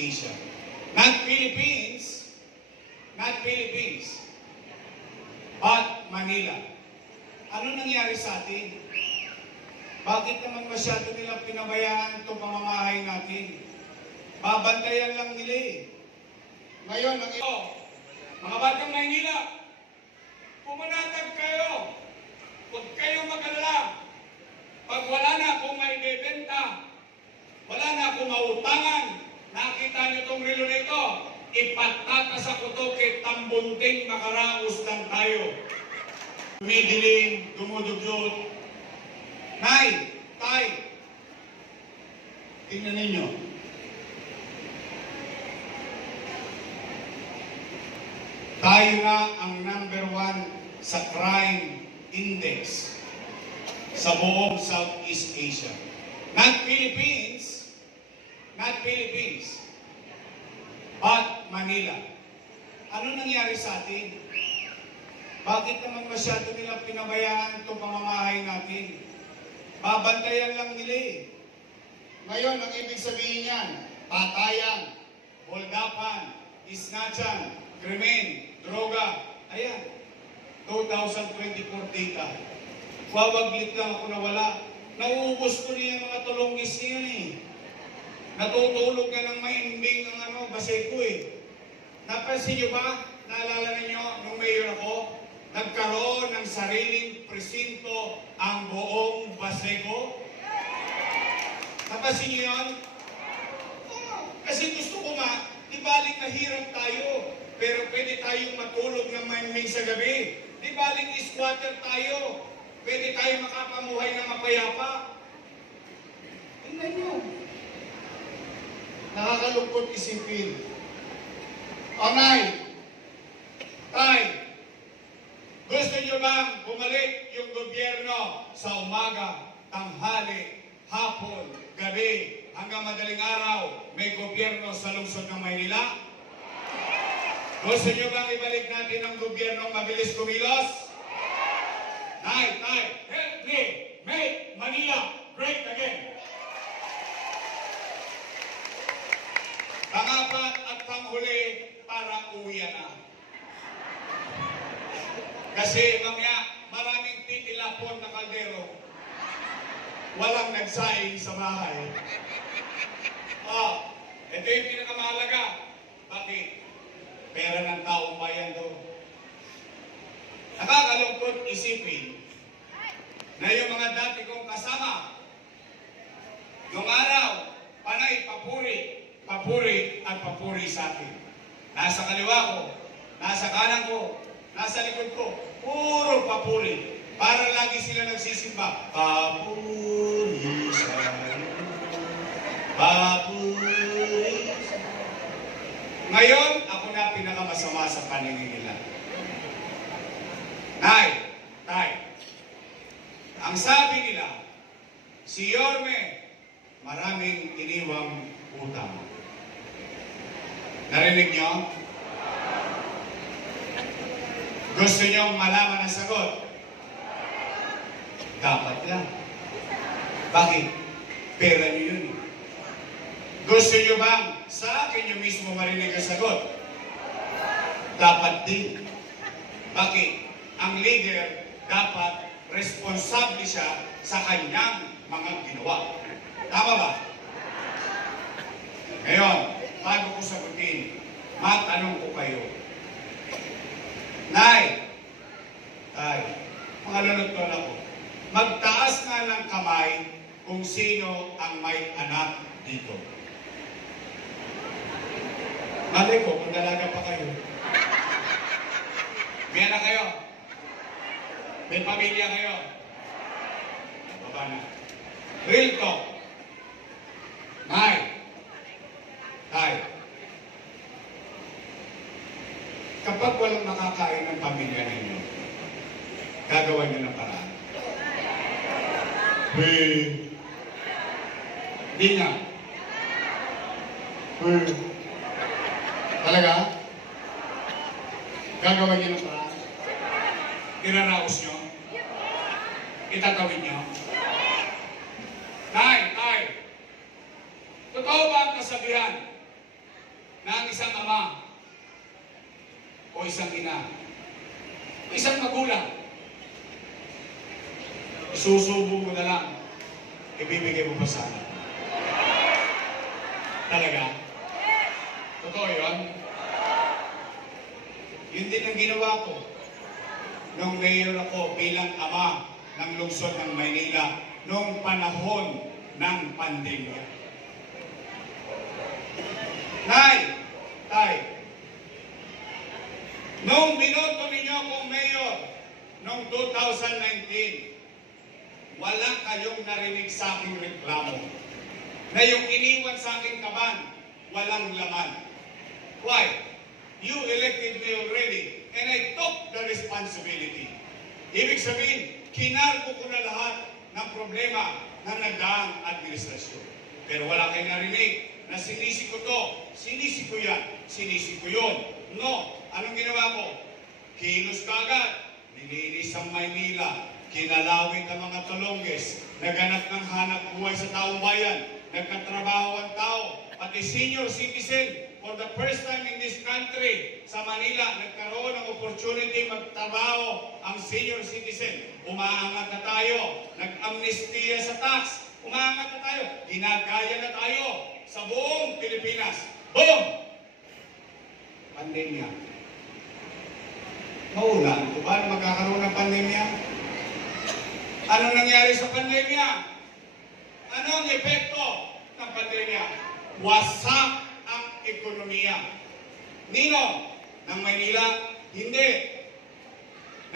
Asia. Not Philippines, not Philippines, but Manila. Ano nangyari sa atin? Bakit naman masyado nilang pinabayaan itong pamamahay natin? Babantayan lang nila eh. Ngayon, ang ito, mga batang Maynila, pumanatag kayo. Huwag kayong mag-alala. Pag wala na akong maibebenta, wala na akong mautangan, nakita niyo itong relo na ito, ipatatas ako to kay tambunting makaraos lang tayo. Dumidilim, dumudugyot. Nay, tay, tingnan ninyo. Tayo nga ang number one sa crime index sa buong Southeast Asia. Not Philippines, not Philippines, but Manila. Ano nangyari sa atin? Bakit naman masyado nilang pinabayaan itong pamamahay natin? Babantayan lang nila eh. Ngayon, ang ibig sabihin niyan, patayan, holdapan, isnachan, krimen, droga. Ayan, 2024 data. Wawaglit lang ako na wala. Nauubos ko niya mga tulongis niya eh. Natutulog na ng maimbing ang ano, base ko eh. Napansin niyo ba? Naalala ninyo nung mayor ako? Nagkaroon ng sariling presinto ang buong Baseco? Napansin niyo yun? Kasi gusto ko nga, di baling nahirap tayo, pero pwede tayong matulog ng maiming sa gabi. Di baling squatter tayo, pwede tayong makapamuhay ng mapayapa. Tingnan niyo. Nakakalungkot isipin. Anay, tay, gusto niyo bang bumalik yung gobyerno sa umaga, tanghali, hapon, gabi, hanggang madaling araw, may gobyerno sa lungsod ng Maynila? Gusto niyo bang ibalik natin ang gobyernong mabilis kumilos? Tay, tay, help me make Manila great again. Uwi na. Kasi mamaya maraming titilapon na kaldero. Walang nagsaing sa bahay. Ah, ito yung pinakamahalaga. Bakit? Pera ng taong bayan to. Nakakalungkot isipin na yung mga dati kong kasama, nung araw, panay papuri, papuri at papuri sa akin. Nasa kaliwa ko, nasa kanan ko, nasa likod ko, puro papuri. Para lagi sila nagsisimba. Papuri sa Papuri sa Ngayon, ako na pinakamasama sa paningin nila. Nay, tay, ang sabi nila, si Yorme, maraming iniwang utang. Narinig nyo? Gusto nyo malaman ang sagot? Dapat lang. Bakit? Pera nyo yun. Gusto nyo bang sa akin nyo mismo marinig ang sagot? Dapat din. Bakit? Ang leader dapat responsable siya sa kanyang mga ginawa. Tama ba? Ngayon, matanong ko kayo. Nay, Tay, mga lulot ako, magtaas nga ng kamay kung sino ang may anak dito. Malay ko, kung dalaga pa kayo. May anak kayo? May pamilya kayo? Baba na. Real talk. Nay. Tay. Kapag walang makakain ng pamilya ninyo, gagawa niyo ng paraan. Hey. Di nga. Hey. Talaga? Gagawa niyo ng paraan? Iraraos niyo? Itatawid niyo? Tay, tay, totoo ba ang kasabihan na ang isang ama o isang ina o isang magulang isusubo mo na lang ibibigay mo pa sana. Talaga? Totoo yun? Yun din ang ginawa ko nung mayor ako bilang ama ng lungsod ng Maynila noong panahon ng pandemya. Nay, tay, nung binoto ninyo akong mayor noong 2019, wala kayong narinig sa aking reklamo na yung iniwan sa aking kaban, walang laman. Why? You elected me already and I took the responsibility. Ibig sabihin, kinargo ko na lahat ng problema ng nagdaang administrasyon. Pero wala kayong narinig na sinisi ko to, sinisi ko yan, sinisi ko yun. No, anong ginawa ko? Kilos ka agad, nilinis ang Maynila, kinalawit ang mga talongges, naganap ng hanap buhay sa taong bayan, nagkatrabaho ang tao, pati senior citizen, for the first time in this country, sa Manila, nagkaroon ng opportunity magtrabaho ang senior citizen. Umaangat na tayo, nag-amnestia sa tax, umaangat na tayo, ginagaya na tayo sa buong Pilipinas. Pandemya. Maulan, kung paano magkakaroon ng pandemya? Ano nangyari sa pandemya? Ano ang epekto ng pandemya? Wasak ang ekonomiya. Nino? Ng Maynila? Hindi.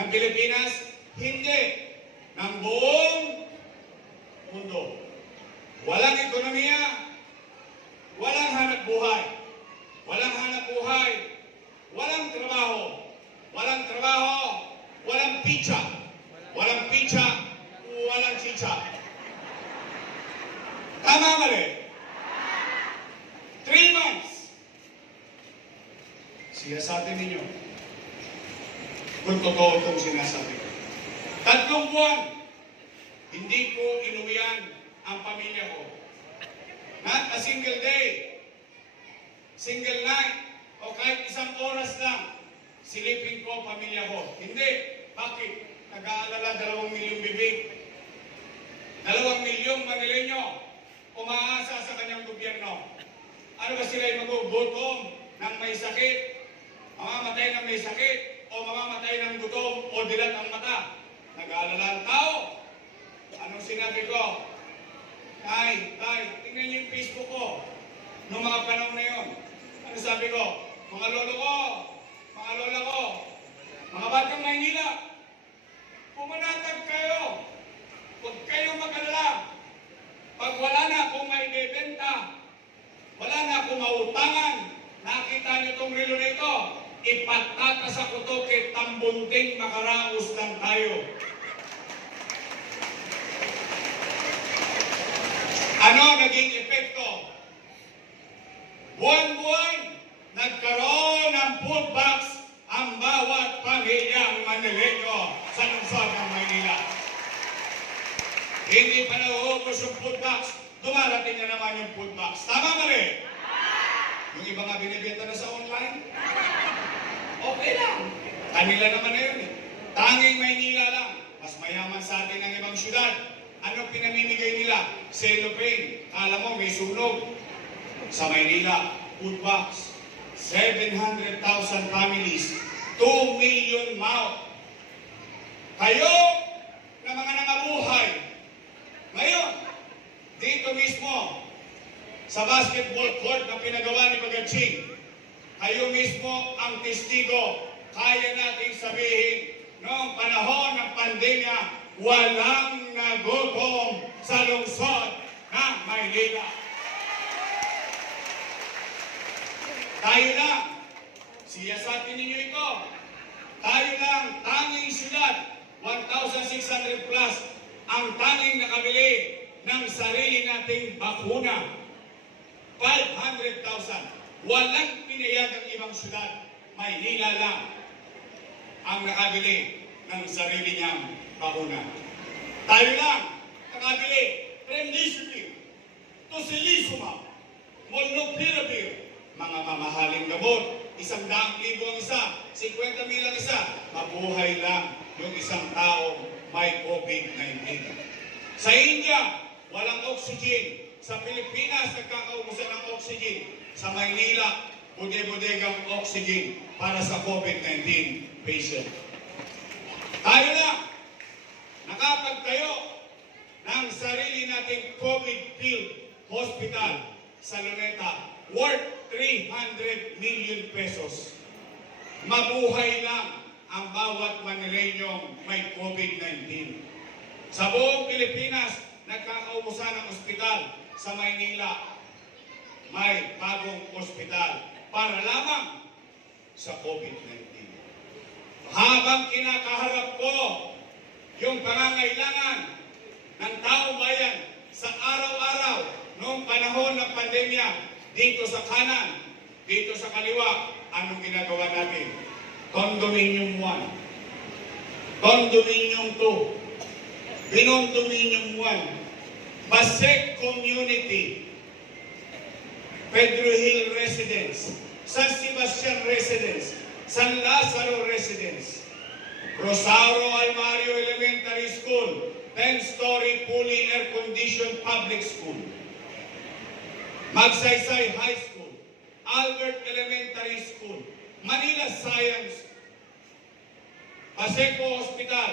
Ng Pilipinas? Hindi. Ng buong mundo. Walang ekonomiya, walang hanap buhay. Walang hanap buhay, walang trabaho. Walang trabaho, walang pizza. Walang pizza, walang chicha. Tama mali? Three months. Siyasatin ninyo. Kung totoo itong sinasabi ko. Tatlong buwan, hindi ko inuwian ang pamilya ko. Not a single day, single night, o kahit isang oras lang, silipin ko pamilya ko. Hindi. Bakit? Nag-aalala dalawang milyong bibig. Dalawang milyong Manileño umaasa sa kanyang gobyerno. Ano ba sila yung magugutom ng may sakit? Mamamatay ng may sakit? O mamamatay ng gutom o dilat ang mata? Nag-aalala ang tao. Anong sinabi ko? Tay, tay, tingnan niyo yung Facebook ko. Noong mga panahon na yun. Ko? Mga lolo ko, mga lola ko, mga batang Maynila, pumanatag kayo. Huwag kayong mag-alala. Pag wala na akong maibebenta, wala na akong mautangan, nakita niyo itong relo nito, ipatatas ako to kay tambunting makaraos lang tayo. Ano naging epekto? Buwan-buwan, nagkaroon ng food box ang bawat pamilyang Manileño sa lungsod ng Maynila. Hindi pa nauubos yung food box, dumarating na naman yung food box. Tama ba rin? Yung iba nga binibenta na sa online? Okay lang. Kanila naman na yun eh. Tanging Maynila lang. Mas mayaman sa atin ang ibang syudad. Ano pinamimigay nila? Cellophane. Kala mo may sunog. Sa Maynila, food box. 700,000 families. 2 million mouth. Kayo na mga nangabuhay. Ngayon, dito mismo, sa basketball court na pinagawa ni Pagaching, kayo mismo ang testigo. Kaya nating sabihin, noong panahon ng pandemya, walang nagutom sa lungsod ng Maynila. Tayo lang, siyasatin ninyo ito. Tayo lang, tanging syudad, 1,600 plus, ang tanging nakabili ng sarili nating bakuna. 500,000. Walang pinayag ang ibang syudad. Maynila lang ang nakabili ng sarili niyang bakuna. Tayo lang nakabili. Remdesivir, Tocilizumab, Molnupiravir, mga mamahaling gamot. Isang daang libo ang isa, 50 mil ang isa, mabuhay lang yung isang taong may COVID-19. Sa India, walang oxygen. Sa Pilipinas, nagkakaubusan ng oxygen. Sa Maynila, bude-budegang oxygen para sa COVID-19 patient. Tayo na, nakapagtayo ng sarili nating COVID-filled hospital sa Luneta worth 300 million pesos. Mabuhay lang ang bawat Manilenyong may COVID-19. Sa buong Pilipinas, nagkakaubusan ng ospital sa Maynila. May bagong ospital para lamang sa COVID-19. Habang kinakaharap ko yung pangangailangan ng taong bayan sa araw-araw noong panahon ng pandemya dito sa kanan, dito sa kaliwa, anong ginagawa natin? Condominium 1, Condominium 2, Binondominium 1, Basek Community, Pedro Hill Residence, San Sebastian Residence, San Lazaro Residence, Rosauro Almario Elementary School, 10-story fully air-conditioned public school, Magsaysay High School, Albert Elementary School, Manila Science, Paseco Hospital,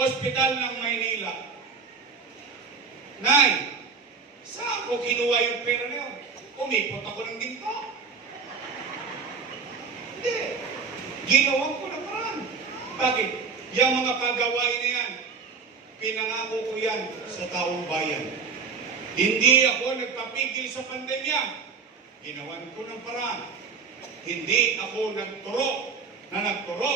Hospital ng Maynila. Nay, saan ko kinuha yung pera na yun? Umipot ako ng ginto. Hindi. Ginawan ko na paraan. Bakit? Yung mga kagawain na yan, pinangako ko yan sa taong bayan. Hindi ako nagpapigil sa pandemya. Ginawan ko ng paraan. Hindi ako nagturo na nagturo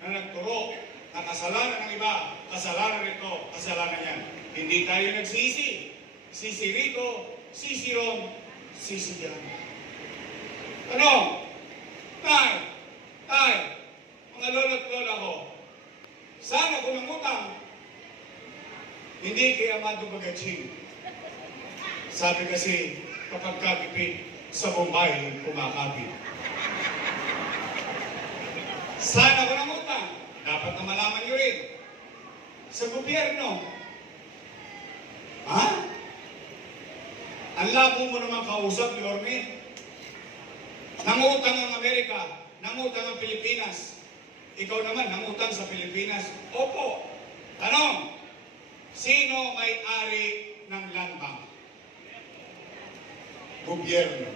na nagturo na kasalanan ng iba, kasalanan nito, kasalanan yan. Hindi tayo nagsisi. Sisi rito, sisi ron, sisi dyan. Ano? Tay, tay, mga lolo't lola ko, sana ko nangutang, hindi kay Amado Bagaching. Sabi kasi, kapag kakipit sa Bombay, kumakapit. Sana ko nangutang, dapat na malaman nyo rin. Sa gobyerno, ha? Ang labo mo naman kausap, Yorme. Nangutang ang Amerika, nangutang ang Pilipinas. Ikaw naman, nangutang sa Pilipinas. Opo. Tanong, sino may-ari ng land bank? Gobyerno.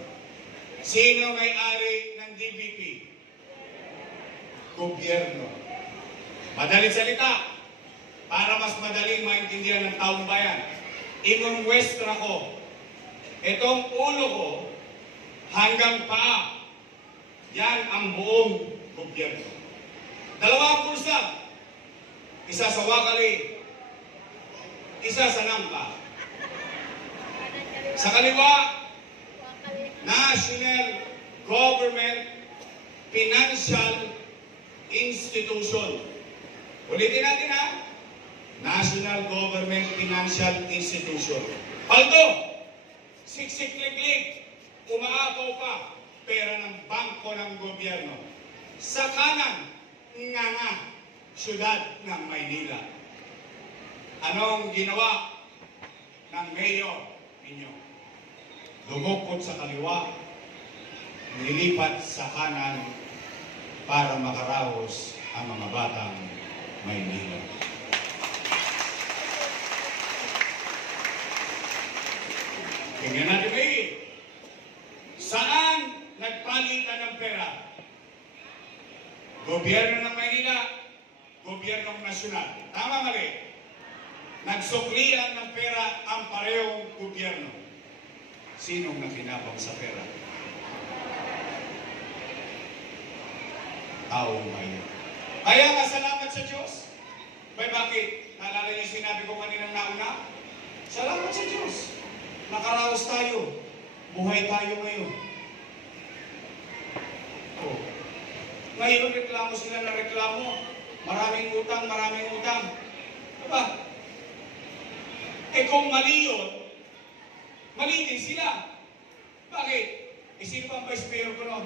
Sino may-ari ng DBP? Gobyerno. Madaling salita, para mas madaling maintindihan ng taong bayan, imunwestra ko, itong ulo ko hanggang paa, yan ang buong gobyerno. Dalawang pulsa, isa sa Wakali, isa sa Nangka. Sa kaliwa, National Government Financial Institution. Ulitin natin ha. National Government Financial Institution. Paldo, siksik-lig-lig, umaapaw pa, pera ng bangko ng gobyerno. Sa kanan, nga nga, syudad ng Maynila. Anong ginawa ng mayor ninyo? Dumukot sa kaliwa, nilipat sa kanan para makaraos ang mga batang Maynila. Tingnan natin kayo. Saan nagpalitan ng pera? Gobyerno ng Maynila, gobyernong nasyonal. Tama mali. Nagsuklian ng pera ang parehong gobyerno. Sinong nakinabang sa pera? Taong bayan. Kaya nga salamat sa Diyos. Bay bakit? Naalala niyo sinabi ko kaninang nauna? Salamat sa Diyos. Nakaraos tayo. Buhay tayo ngayon. Oh. Ngayon reklamo sila na reklamo. Maraming utang, maraming utang. Diba? Eh kung mali yun, Malinis sila. Bakit? Eh, sino pang vice mayor ko noon?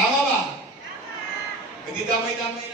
Tama ba? Hindi damay-damay